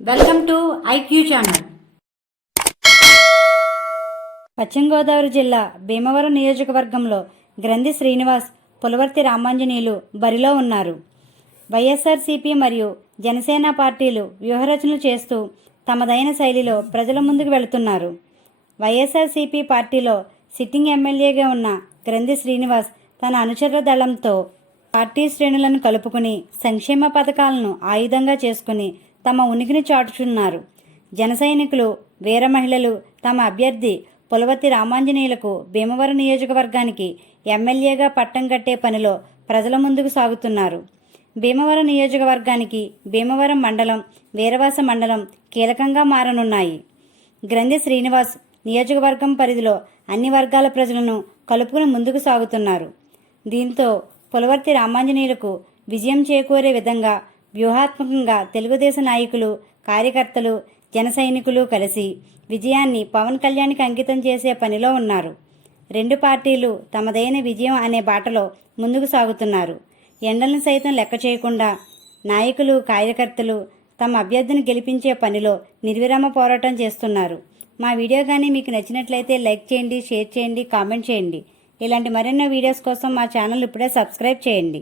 Welcome to IQ channel. పశ్చిమ గోదావరి జిల్లా భీమవరం నియోజకవర్గంలో గ్రంథి శ్రీనివాస్ పులవర్తి రామాంజనేయులు బరిలో ఉన్నారు. వైఎస్ఆర్సీపీ మరియు జనసేన పార్టీలు వ్యూహరచనలు చేస్తూ తమదైన శైలిలో ప్రజల ముందుకు వెళుతున్నారు. వైఎస్ఆర్సీపీ పార్టీలో సిట్టింగ్ ఎమ్మెల్యేగా ఉన్న గ్రంథి శ్రీనివాస్ తన అనుచరుల దళంతో పార్టీ శ్రేణులను కలుపుకుని సంక్షేమ పథకాలను ఆయుధంగా చేసుకుని తమ ఉనికిని చాటుచున్నారు. జనసైనికులు వీర మహిళలు తమ అభ్యర్థి పులవతి రామాంజనేయులకు భీమవరం నియోజకవర్గానికి ఎమ్మెల్యేగా పట్టం కట్టే పనిలో ప్రజల ముందుకు సాగుతున్నారు. భీమవరం నియోజకవర్గానికి భీమవరం మండలం వీరవాస మండలం కీలకంగా మారనున్నాయి. గ్రంథి శ్రీనివాస్ నియోజకవర్గం పరిధిలో అన్ని వర్గాల ప్రజలను కలుపుకుని ముందుకు సాగుతున్నారు. దీంతో పులవర్తి రామాంజనేయులకు విజయం చేకూరే విధంగా వ్యూహాత్మకంగా తెలుగుదేశం నాయకులు కార్యకర్తలు జన సైనికులు కలిసి విజయాన్ని పవన్ కళ్యాణ్కి అంకితం చేసే పనిలో ఉన్నారు. రెండు పార్టీలు తమదైన విజయం అనే బాటలో ముందుకు సాగుతున్నారు. ఎండలను సైతం లెక్క చేయకుండా నాయకులు కార్యకర్తలు తమ అభ్యర్థిని గెలిపించే పనిలో నిర్విరామ పోరాటం చేస్తున్నారు. మా వీడియో కానీ మీకు నచ్చినట్లయితే లైక్ చేయండి షేర్ చేయండి కామెంట్ చేయండి. ఇలాంటి మరెన్నో వీడియోస్ కోసం మా ఛానల్ ఇప్పుడే సబ్స్క్రైబ్ చేయండి.